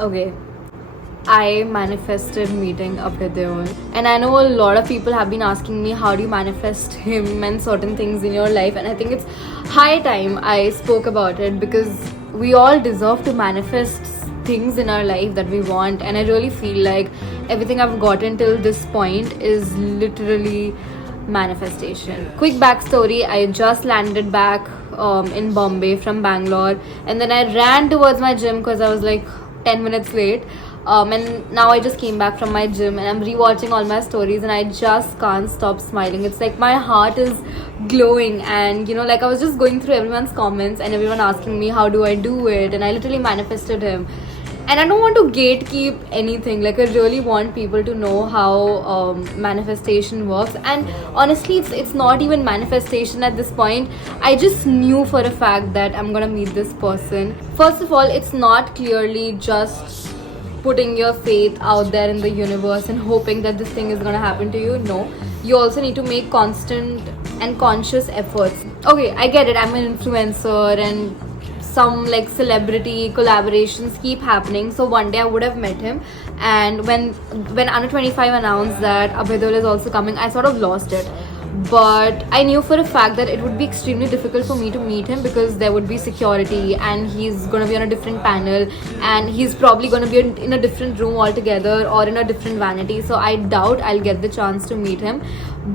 Okay, I manifested meeting Abhay Deol, and I know a lot of people have been asking me how do you manifest him and certain things in your life, and I think it's high time I spoke about it because we all deserve to manifest things in our life that we want, and I really feel like everything I've gotten till this point is literally manifestation. Quick backstory: I just landed back in Bombay from Bangalore, and then I ran towards my gym because I was like 10 minutes late. And now I just came back from my gym and I'm rewatching all my stories and I just can't stop smiling. It's like my heart is glowing, and you know, like I was just going through everyone's comments and everyone asking me how do I do it, and I literally manifested him. And I don't want to gatekeep anything. Like I really want people to know how manifestation works. And honestly, it's not even manifestation at this point. I just knew for a fact that I'm gonna meet this person. First of all, it's not clearly just putting your faith out there in the universe and hoping that this thing is gonna happen to you. No, you also need to make constant and conscious efforts. Okay, I get it. I'm an influencer and some like celebrity collaborations keep happening, so one day I would have met him, and when under 25 announced that Abhay Deol is also coming, I sort of lost it. But I knew for a fact that it would be extremely difficult for me to meet him because there would be security and he's going to be on a different panel and he's probably going to be in a different room altogether or in a different vanity, so I doubt I'll get the chance to meet him.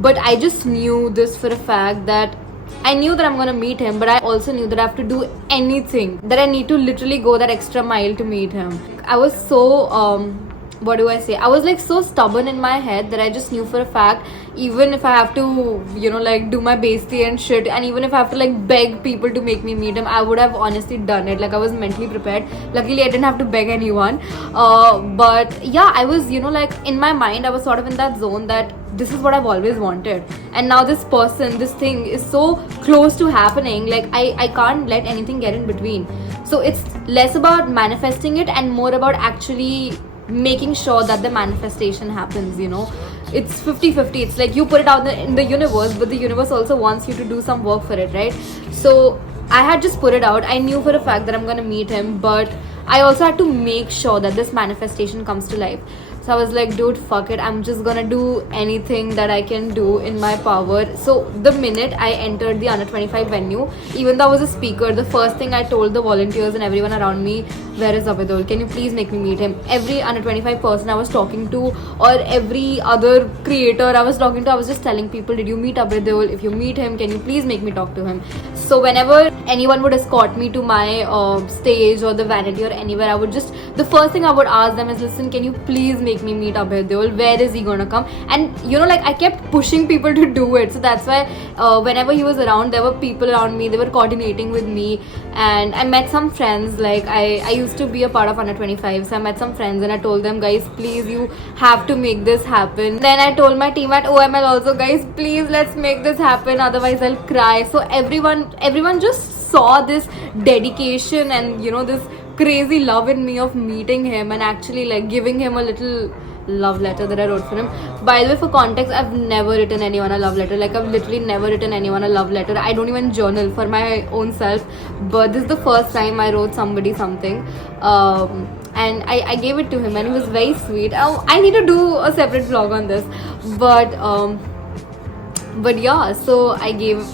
But I just knew this for a fact, that I knew that I'm gonna meet him, but I also knew that I have to do anything, that I need to literally go that extra mile to meet him. I was so what do I say? I was like so stubborn in my head that I just knew for a fact, even if I have to, you know, like do my besti and shit, and even if I have to like beg people to make me meet him, I would have honestly done it. Like I was mentally prepared. Luckily, I didn't have to beg anyone. But yeah, I was, you know, like in my mind, I was sort of in that zone that this is what I've always wanted, and now this person, this thing is so close to happening. Like I can't let anything get in between. So it's less about manifesting it and more about actually making sure that the manifestation happens, you know. It's 50-50. It's like you put it out in the universe, but the universe also wants you to do some work for it, right? So I had just put it out. I knew for a fact that I'm gonna meet him, but I also had to make sure that this manifestation comes to life. So I was like, dude, fuck it, I'm just gonna do anything that I can do in my power. So the minute I entered the under 25 venue, even though I was a speaker, the first thing I told the volunteers and everyone around me, where is Abhay Deol? Can you please make me meet him? Every under 25 person I was talking to, or every other creator I was talking to, I was just telling people, did you meet Abhay Deol? If you meet him, can you please make me talk to him? So whenever anyone would escort me to my stage or the vanity or anywhere, I would just, the first thing I would ask them is, listen, can you please make me meet Abhay Deol? Where is he gonna come? And you know, like I kept pushing people to do it. So that's why whenever he was around, there were people around me, they were coordinating with me, and I met some friends. Like I used to be a part of under 25, so I met some friends and I told them, guys, please, you have to make this happen. Then I told my team at OML also, guys, please, let's make this happen, otherwise I'll cry. So everyone just saw this dedication and, you know, this crazy love in me of meeting him and actually like giving him a little love letter that I wrote for him. By the way, for context, I've never written anyone a love letter. Like I've literally never written anyone a love letter. I don't even journal for my own self, but this is the first time I wrote somebody something. And I gave it to him and it was very sweet. I need to do a separate vlog on this, but yeah, so I gave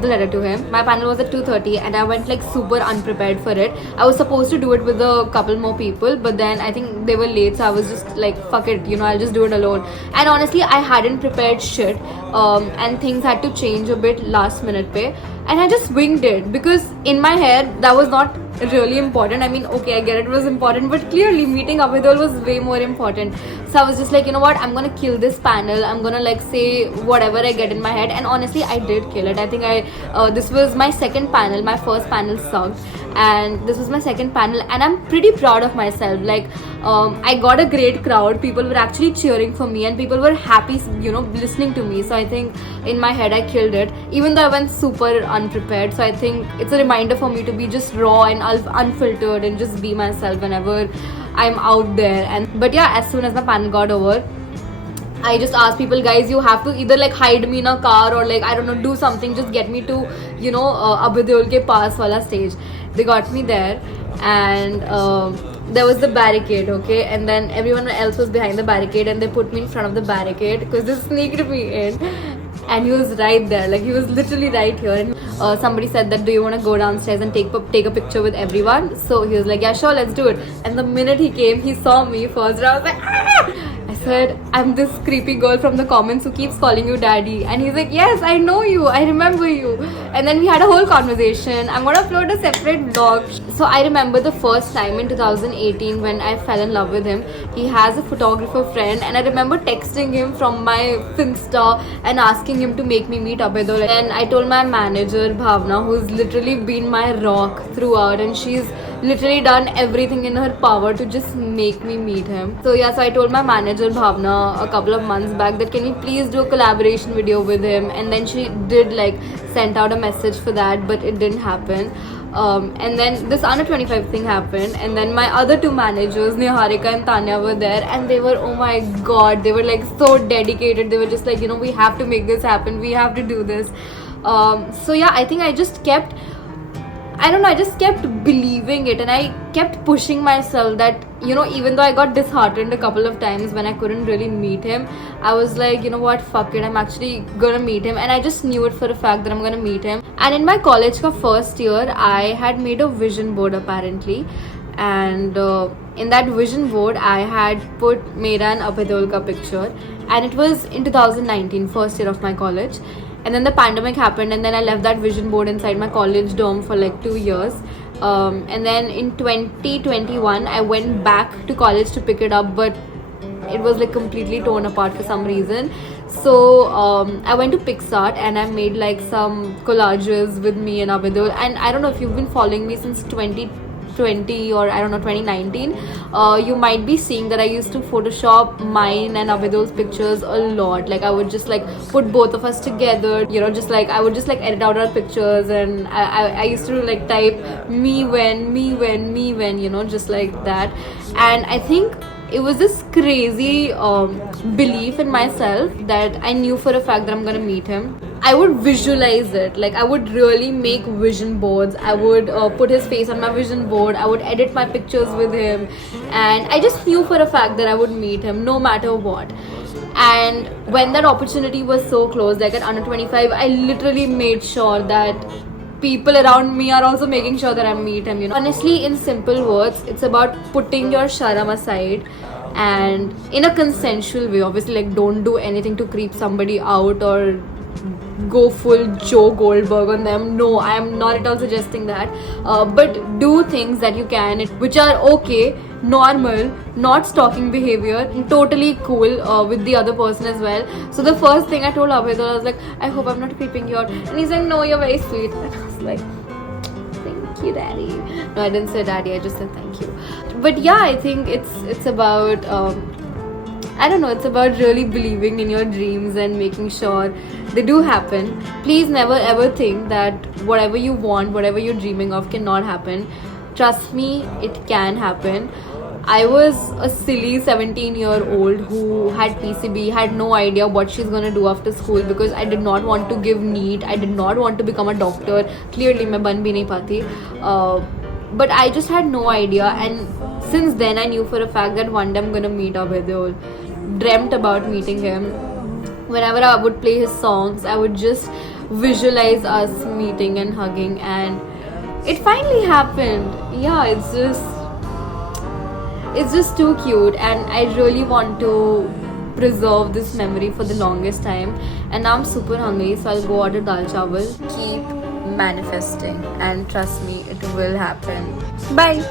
the letter to him. My panel was at 2:30 and I went like super unprepared for it. I was supposed to do it with a couple more people, but then I think they were late, so I was just like, fuck it, you know, I'll just do it alone. And honestly, I hadn't prepared shit, and things had to change a bit last minute pe, and I just winged it because in my head that was not really important. I mean, okay, I get it was important, but clearly meeting Abhay Deol was way more important. So I was just like, you know what, I'm gonna kill this panel. I'm gonna like say whatever I get in my head, and honestly, I did kill it. I think this was my second panel. My first panel sucked, and this was my second panel, and I'm pretty proud of myself. Like I got a great crowd. People were actually cheering for me, and people were happy, you know, listening to me. So I think in my head I killed it, even though I went super unprepared. So I think it's a reminder for me to be just raw and unfiltered and just be myself whenever I'm out there. But yeah, as soon as my panel got over, I just asked people, guys, you have to either like hide me in a car or like, I don't know, do something, just get me to, Abhay Deol ke paas wala stage. They got me there, and there was the barricade, okay, and then everyone else was behind the barricade, and they put me in front of the barricade because they sneaked me in, and he was right there, like he was literally right here. And somebody said that, do you want to go downstairs and take a picture with everyone? So he was like, yeah, sure, let's do it. And the minute he came, he saw me first, and I was like, ah! I said, I'm this creepy girl from the comments who keeps calling you daddy. And he's like, yes, I know you, I remember you. And then we had a whole conversation. I'm gonna upload a separate vlog. So I remember the first time in 2018 when I fell in love with him. He has a photographer friend, and I remember texting him from my Finsta and asking him to make me meet Abhay. And I told my manager Bhavna, who's literally been my rock throughout, and she's literally done everything in her power to just make me meet him. So yeah, so I told my manager Bhavna a couple of months back that can you please do a collaboration video with him, and then she did like sent out a message for that, but it didn't happen. And then this under 25 thing happened, and then my other two managers, Niharika and Tanya, were there, and they were, oh my god, they were like so dedicated. They were just like, you know, we have to make this happen, we have to do this. So yeah, I think I just kept believing it, and I kept pushing myself that, you know, even though I got disheartened a couple of times when I couldn't really meet him, I was like, you know what, fuck it, I'm actually gonna meet him. And I just knew it for a fact that I'm gonna meet him. And in my college ka first year, I had made a vision board apparently, and in that vision board I had put Mera and Abhay Deol ka picture, and it was in 2019, first year of my college. And then the pandemic happened, and then I left that vision board inside my college dorm for like 2 years. And then in 2021, I went back to college to pick it up, but it was like completely torn apart for some reason. So I went to PicsArt, and I made like some collages with me and Abhay Deol. And I don't know if you've been following me since 2020 or I don't know 2019, you might be seeing that I used to Photoshop mine and Abhay Deol's pictures a lot. Like I would just like put both of us together, you know, just like I would just like edit out our pictures, and I used to like type me when, you know, just like that. And I think it was this crazy belief in myself that I knew for a fact that I'm gonna meet him. I would visualize it, like I would really make vision boards. I would put his face on my vision board. I would edit my pictures with him, and I just knew for a fact that I would meet him no matter what. And when that opportunity was so close, like at under 25, I literally made sure that people around me are also making sure that I meet him, you know. Honestly, in simple words, it's about putting your sharam aside, and in a consensual way. Obviously, like don't do anything to creep somebody out or go full Joe Goldberg on them. No, I am not at all suggesting that. But do things that you can, which are okay, normal, not stalking behavior, totally cool with the other person as well. So the first thing I told Abhay, I was like, I hope I'm not creeping you out. And he's like, no, you're very sweet. And I was like, thank you, daddy. No, I didn't say daddy, I just said thank you. But yeah, I think it's about I don't know, it's about really believing in your dreams and making sure they do happen. Please never ever think that whatever you want, whatever you're dreaming of cannot happen. Trust me, it can happen. I was a silly 17-year-old who had PCB, had no idea what she's gonna do after school, because I did not want to give NEET, I did not want to become a doctor. Clearly, मैं बन भी नहीं पाती. But I just had no idea, and since then I knew for a fact that one day I'm gonna meet Abhay Deol. Dreamt about meeting him. Whenever I would play his songs, I would just visualize us meeting and hugging, and it finally happened. Yeah, it's just too cute, and I really want to preserve this memory for the longest time. And now I'm super hungry, so I'll go order dal chawal. Keep manifesting, and trust me, it will happen. Bye.